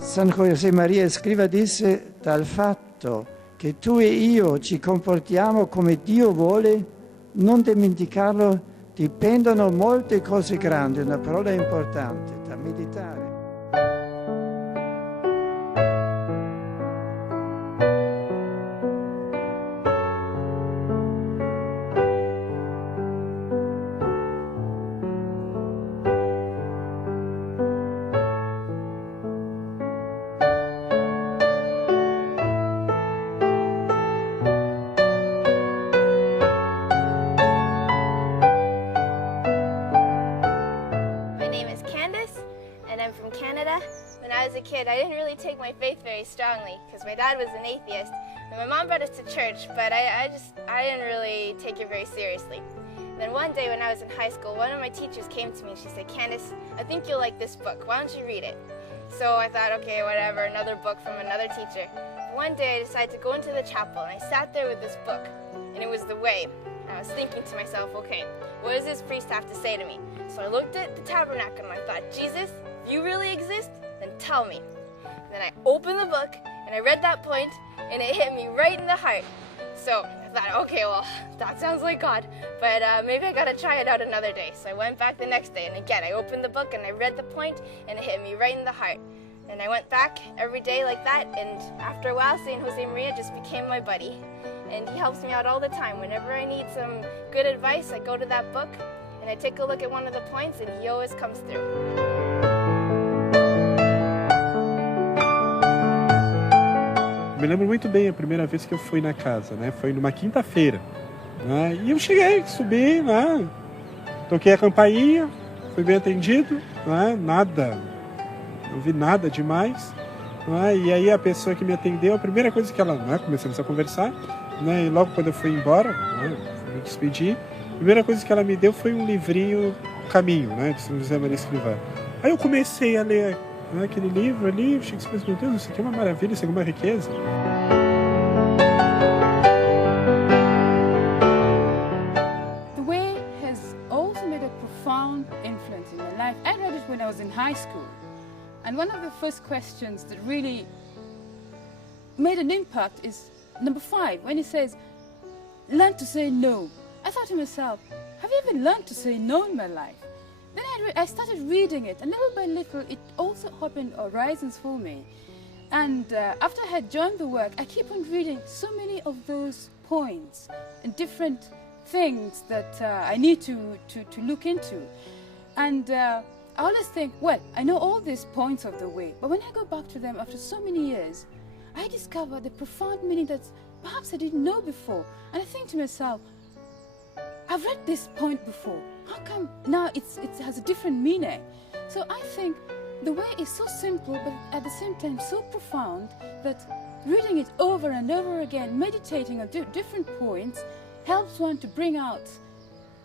San Josemaria Escrivá disse: dal fatto che tu e io ci comportiamo come Dio vuole, non dimenticarlo, dipendono molte cose grandi, una parola importante da meditare. From Canada. When I was a kid, I didn't really take my faith very strongly because my dad was an atheist and my mom brought us to church, but I didn't really take it very seriously. Then one day when I was in high school, one of my teachers came to me and she said, "Candice, I think you'll like this book. Why don't you read it?" So I thought, okay, whatever, another book from another teacher. One day I decided to go into the chapel and I sat there with this book and it was The Way. And I was thinking to myself, okay, what does this priest have to say to me? So I looked at the tabernacle and I thought, Jesus, if you really exist, then tell me. And then I opened the book and I read that point and it hit me right in the heart. So I thought, okay, well, that sounds like God, but maybe I gotta try it out another day. So I went back the next day and again, I opened the book and I read the point and it hit me right in the heart. And I went back every day like that, and after a while, St. Josemaria just became my buddy. And he helps me out all the time. Whenever I need some good advice, I go to that book and I take a look at one of the points and he always comes through. Me lembro muito bem a primeira vez que eu fui na casa, né? Foi numa quinta-feira, né? E eu cheguei, subi, né? Toquei a campainha, fui bem atendido, né? Nada, não vi nada demais, né? E aí a pessoa que me atendeu, a primeira coisa que ela, né? Começamos a conversar, né? E logo quando eu fui embora, né? Fui me despedir, a primeira coisa que ela me deu foi um livrinho Caminho, né? De Josemaria Escrivá. Aí eu comecei a ler aquele livro ali, eu cheguei e pensei, meu Deus, isso aqui é uma maravilha, isso aqui é uma riqueza. The Way has also made a profound influence in my life. I read it when I was in high school, and one of the first questions that really made an impact is number 5, when it says, learn to say no. I thought to myself, have you ever learned to say no in my life? Then I started reading it, and little by little it also opened horizons for me. And after I had joined the work, I keep on reading so many of those points and different things that I need to look into. And I always think, well, I know all these points of the way, but when I go back to them after so many years, I discover the profound meaning that perhaps I didn't know before. And I think to myself, I've read this point before. How come now it has a different meaning? So I think the way is so simple, but at the same time so profound that reading it over and over again, meditating on different points, helps one to bring out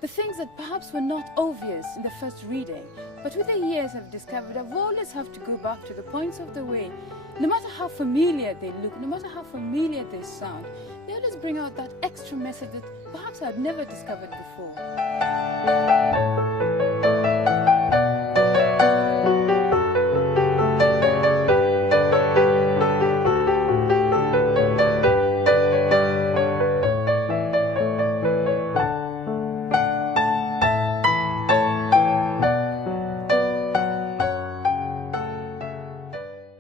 the things that perhaps were not obvious in the first reading. But with the years I've discovered I've always have to go back to the points of the way. No matter how familiar they look, no matter how familiar they sound, they always bring out that extra message that perhaps I'd never discovered before.